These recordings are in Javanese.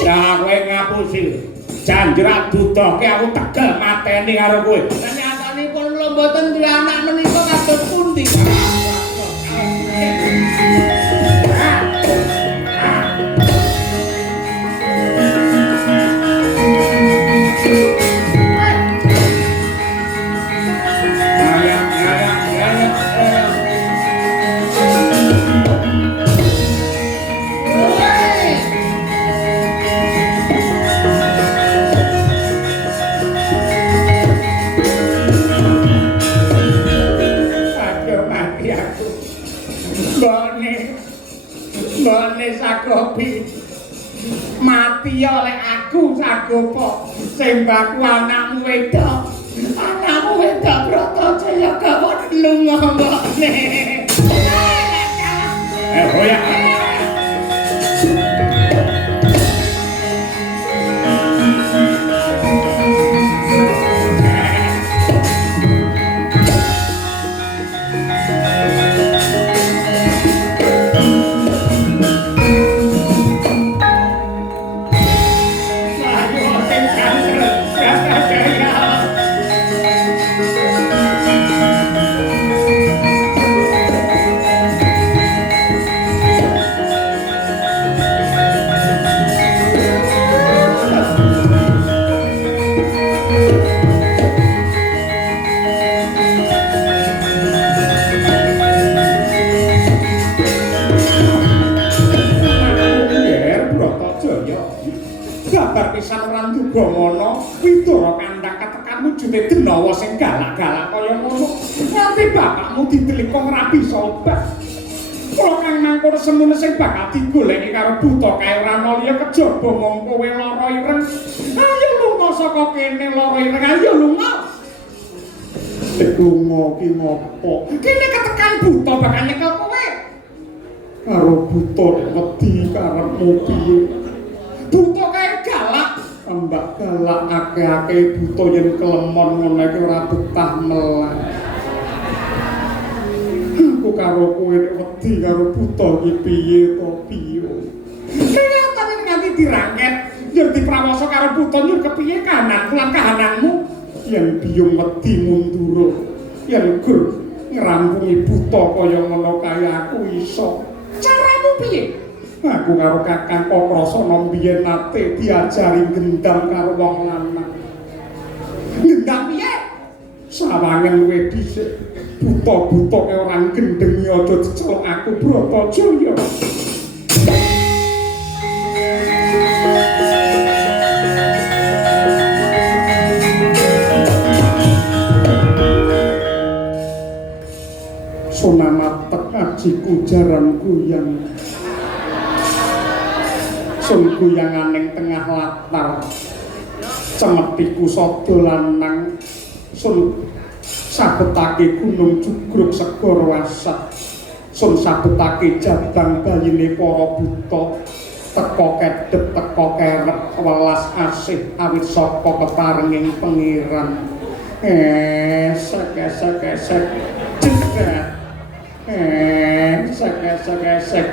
Ya kowe ngapusi. Janjrat dudohke aku tegel mateni karo kowe. Lah nyatane pun kula mboten duwe anak menika kados pundi? Sagopi mati oleh aku Sagopo sembaku anakmu wedok Bratajaya gawon lunga mbokne hoyak Gomono Widara Kandhang ketekan wujute denawa sing galak-galak kaya ngono nganti bapakmu ditelikong rabi sobat kula kang nangkur semune sing bakal digoleki karo buta kae Ranalya kejaba mong kowe lara ireng ayo lunga saka kene lara ireng ayo lunga lunga ki ngopo kene ketekan buta bakal nyekel kowe karo buta wedi karepmu piye buta kae galak Mbak galak ake-ake buta yen kelemon ngono iki ora betah meleh. Aku karo kowe wedi karo buta iki piye to piye. Kenyatane nganti dirangket yen diprawasa karo buta nyur kepiye kanan lan kahananmu yen biyung wedi mundur. Yen gur ngrampungi buta kaya ngono kae aku iso. Caramu piye? Aku karo Kakang Kakrasana biyen nate diajari gendam karo wong lanang. Gendam piye? Sawangen luwih dhisik. Buta-buta kaya ora gendhengi aja diceluk aku Bratajaya. Sunamatek ajiku jaranku yang sun guyanganing tengah latar cemetiku sada lanang sun sabetake gunung jugruk segara wasat sun sabetake jabang bayine para buta teka kedhep teka kerep welas asih awit saka keparenging pengiran esek jegat esek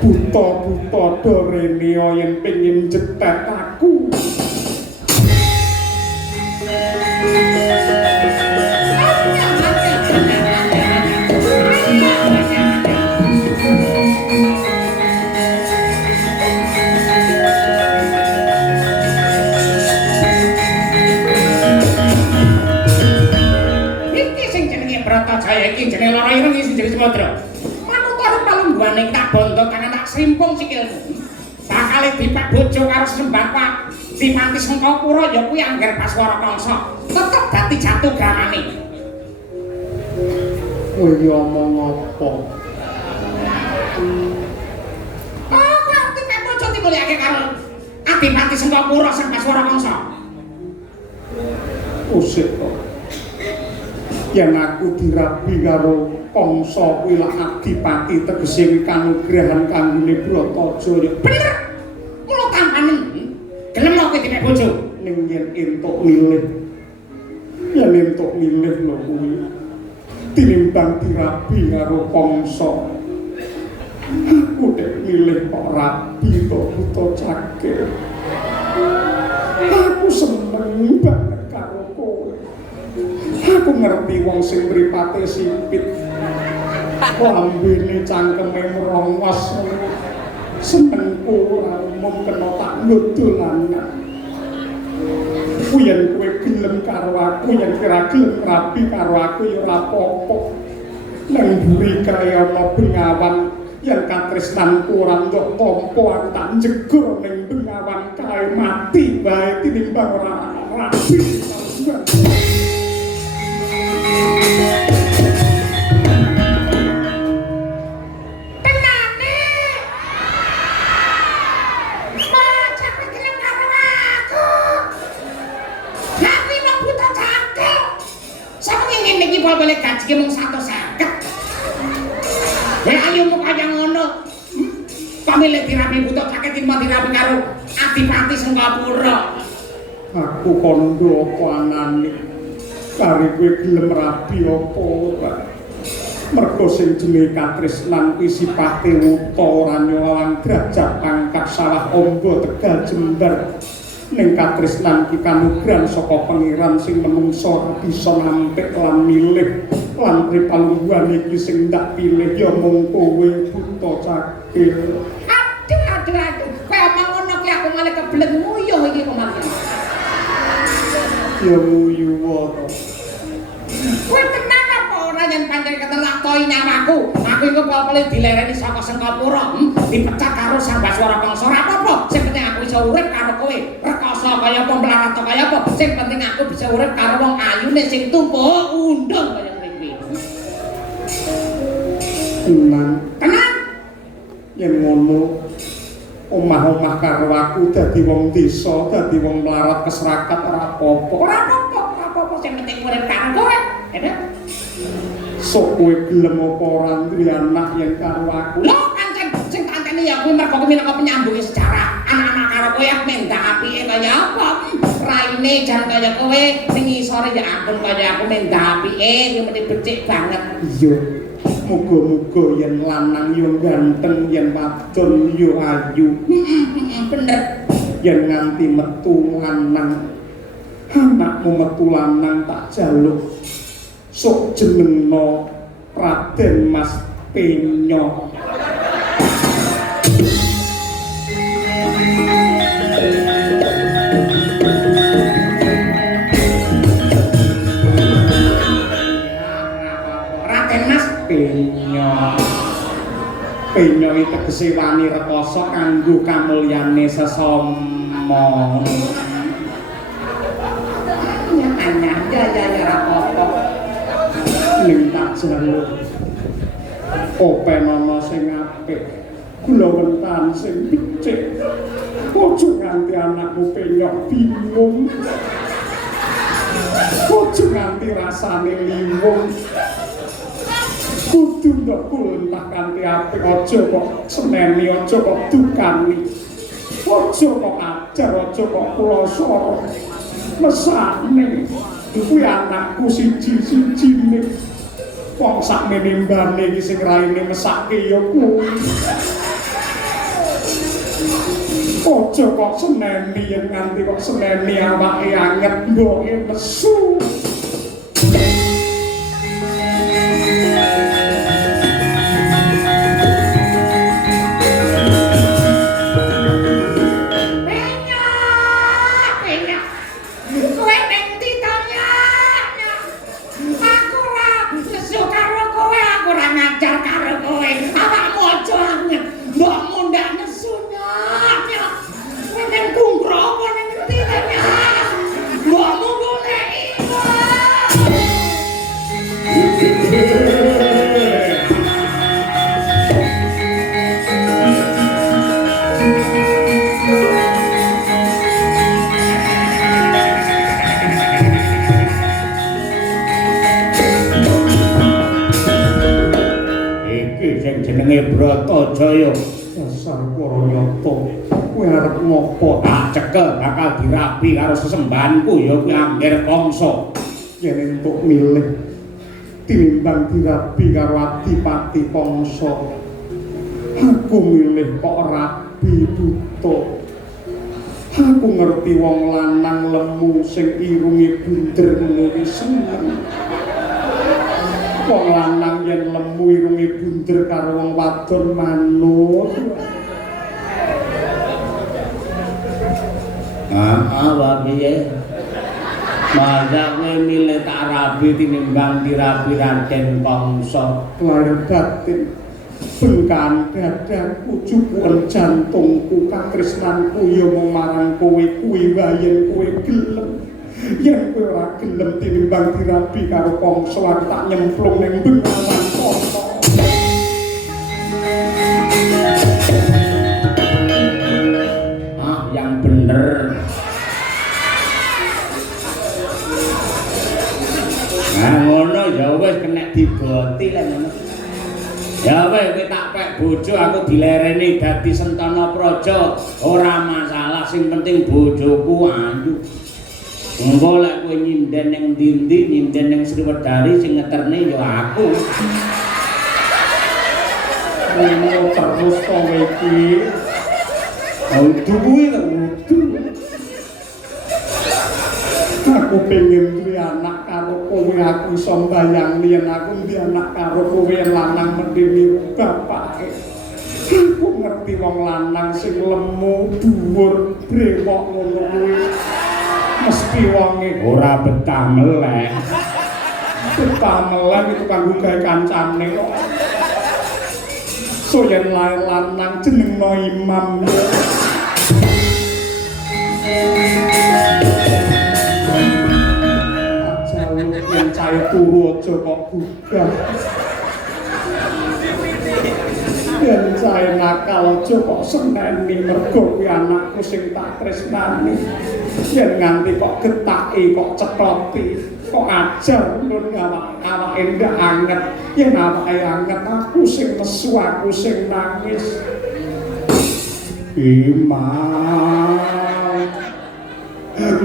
buta-buta Doreneo yen pengin jetet aku iki sing jenenge Bratajaya iki jenenge lara ireng iki sing jenenge Semodra ning tak bondo kan tak srimpung sikilmu. Bakale dipek bojo karo Sembakwa Dipati Sengkapura ya kuwi angger Paswara Kangsa. Tetep dadi jatuh gamane. Kowe iki omong apa? Oh, kowe dipek bojo dimulyake karo Adipati Sengkapura sing Paswara Kangsa. Usik kok. Yen aku dirabi karo Kangsa kuwi lak Adipati tegese kanugrahan kanggone Bratajaya. Bener. Mula tampanen. Gelem lho kowe dipek bojo ning yen entuk milih. Yen entuk milih lho kuwi. Tinimbang dirabi karo Kangsa. Aku aku nek milih kok rapi to buta cakil. Aku seneng banget karo kowe. Aku ngerti wong sing mripate sipit. Lambene cangkeme merongos. Senengku ora umum kena tak nudulanan. Yen kowe gelem karo aku, yen kira gelem rapi karo aku ya ora apa-apa. Nang mburi kaya ana bengawan yen katresnanku ora ndok tampa aku tak jegur ning bengawan kae mati bae tinimbang ora rapi. Boleh gaji mung 150. Ayo mu kaya ngono. Pamilih dirapi butuh sakit timah dirapi karo Adipati Singapura. Aku kondo apa anane. Kari kowe gelem rabi apa ora. Mergo sing jenenge katresnan kuwi sipate wuta ora nyolawang derajat pangkat sawah amba Tegal Jember. Ning katresnan ki kanugrahan saka pangeran sing menungso bisa nampik lan milih lan pripalungguhan iki sing ndak pilih ya mung kowe buta cakil. Aduh kaya ngono ki aku malah kebelet nguyuh iki kemarin. Ya nguyuh wae. Kowe tenang apa ora yen pancen ketelakoi nyawaku. Aku iku pole dilereni saka Singapura, dipecat karo Sang Baswara Kangsa ora apa-apa. Sing penting aku bisa urip karo kowe. Rekoso kaya apa mlarat kaya apa. Sing penting aku bisa urip karo wong ayune sing tumpuk undung kaya mriki. Tenang. Yen ngono omah-omah karo aku dadi wong desa, dadi wong mlarat keserakat ora apa-apa. Ora apa-apa, sing penting urip karo kowe. Enak. Sok kowe gelem apa ora ndri anak yen karo aku. Lho pancen sing kancane ya kuwi mergo minangka penyambunge sejarah. Anak-anak karo kowe aku mendak apike kaya apa? Raine jan kaya kowe, ning isore ya ampun kaya aku mendak apike, iki mesti becik banget. Iya. Muga-muga yen lanang yo ganteng, yen wadon yo ayu. Bener. Yen nganti metu lanang, anakmu metu lanang tak jaluk. Sok jenengno Raden Mas Penyo. Raden Mas Penyo. Penyo iki tegese wani rekoso kanggo kamulyane sesama. Ya apa-apa. Ning tak jaluk openono sing apik, gula wentan sing becik. Ojo nganti anakmu penyok bingung. Ojo nganti rasane liwung. Kudu ndok kulentah kanthi apik, aja kok seneni, aja kok dukani. Aja kok ajar, aja kok kulosoro. Mesane kuwi anakku siji-sijine. Wong sakmene mbane iki sing raine mesake ya kuwi. Aja kok seneni yen nganti kok seneni awake anget mboke mesu. jenenge Bratajaya. Dasar Paranyata, kowe arep Ngopo tak cekel bakal dirapi karo sesembahanku ya kuwi Angger Kangsa. yen entuk milih tinimbang dirabi karo Adipati Kangsa. Aku milih kok rabi buta. Aku ngerti wong lanang lemu sing irunge bunder ngono ki seneng. Wong lanang yen lemu irunge bunder karo wong wadon manut. Apa piye? Masa kowe milih tak rabi tinimbang dirabi Raden Kangsa. Lahir batin bengkan dadaku jupuan jantungku katresnanku ya mung marang kowe kuwi wae yen kowe gelem. Yen kowe ora gelem tinimbang dirabi karo Kangsa aku tak nyemplung ning bengawan kono. Yang bener. Nah ngono ya wis kena diboti lek ngono. Ya wis kowe tak pek bojo aku dilereni dadi Sentana Praja, ora masalah sing penting bojoku ayu. Engko lek kowe nyinden ning ndi-ndi, nyinden ning Sriwedari sing ngeterne ya aku. Ngono terus kowe iki. Audu kuwi lho udu. Aku pengen duwe anak karo kowe, aku iso mbayang yen aku duwe anak karo kowe lanang mendemi bapake. Aku ngerti wong lanang sing lemu, dhuwur, brewok ngono kuwi. Mesti wonge ora betah meleh. Betah meleh itu kanggo gawe kancane kok. So yen lanang jenengno Imam. Yen cahe turu aja kok gugah. Yen cahe nakal aja kok seneni mergo kuwi anakku sing tak tresnani. Yen nganti kok getake kok cekloti, kok ajar nun awake ndak anget. Yen awake anget aku sing nesu, aku sing nangis. Imam,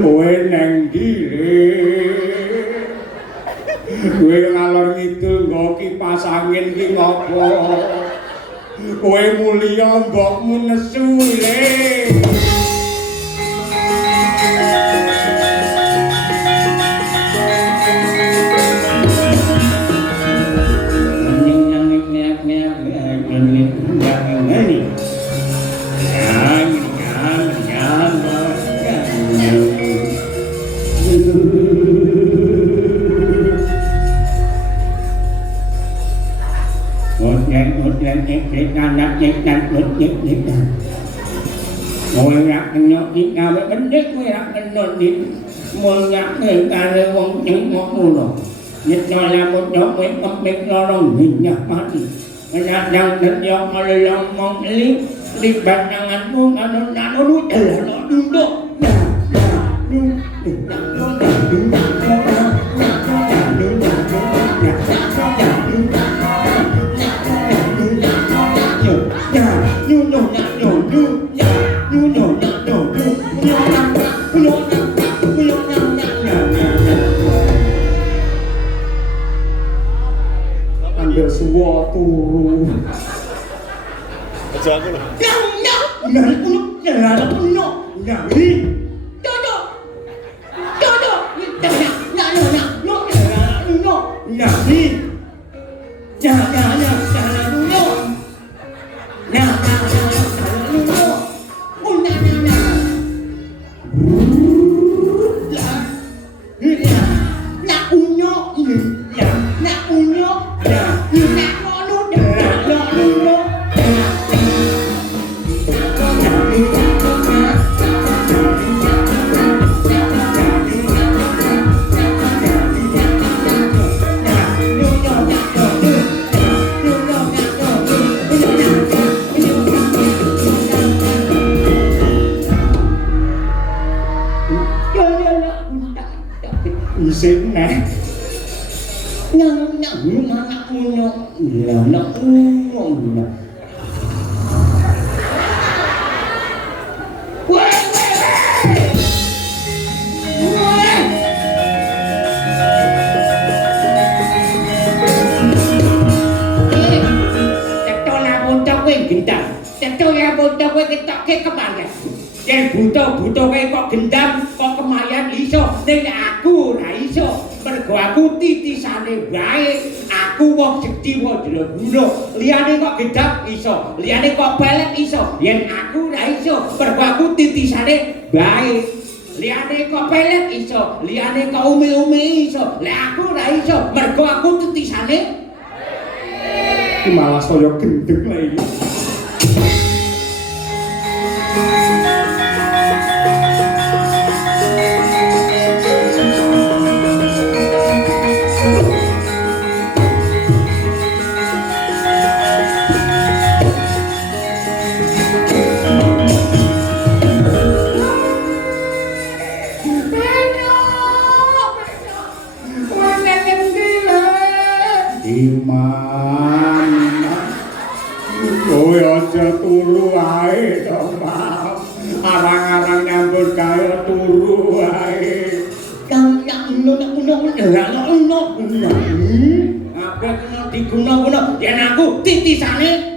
kowe nang ndi? Kowe ngalor ngidul nggo kipas angin ki ngopo? Kowe mulya mbokmu nesu le. Ngồi ngạc nhọc nhịp ngào với bánh đếch với rạc bánh nôn nhịp mùa ngạc người ta rơi vòng những ngọt mùa rồi nhịp nói là một nhóm mấy bấm bếp lo lòng hình nhạc phát thì nhạc rằng thật dọc mà lời lòng mong lý đi bạc nhàng ăn uống ăn nó đuôi là nó đương độ Ambil sebuah turu. Aja aku lho. Nggak kuno, nggak kuno, nggak ini. Isin nè. Kita Cecok ya bocah kowe ketokke kemayan. Yen buta-buta kowe kok gendam, kok kemayan iso, ning aku ora iso. Mergo aku titisane wae. Aku wong gedhi Wadraguna. Liyane kok gendam iso, liyane kok pelet iso. Yen aku ora iso, mergo aku titisane wae. Liyane kok pelet iso, liyane kok umi-umi iso. Lah aku ora iso, mergo aku titisane Iki malah saya gendeng lah iki. Iman, kowe aja turu wae to, Mas. Arang-arang nyambut gawe turu wae. Kang nak uno apa kena diguna-guna yen aku titisane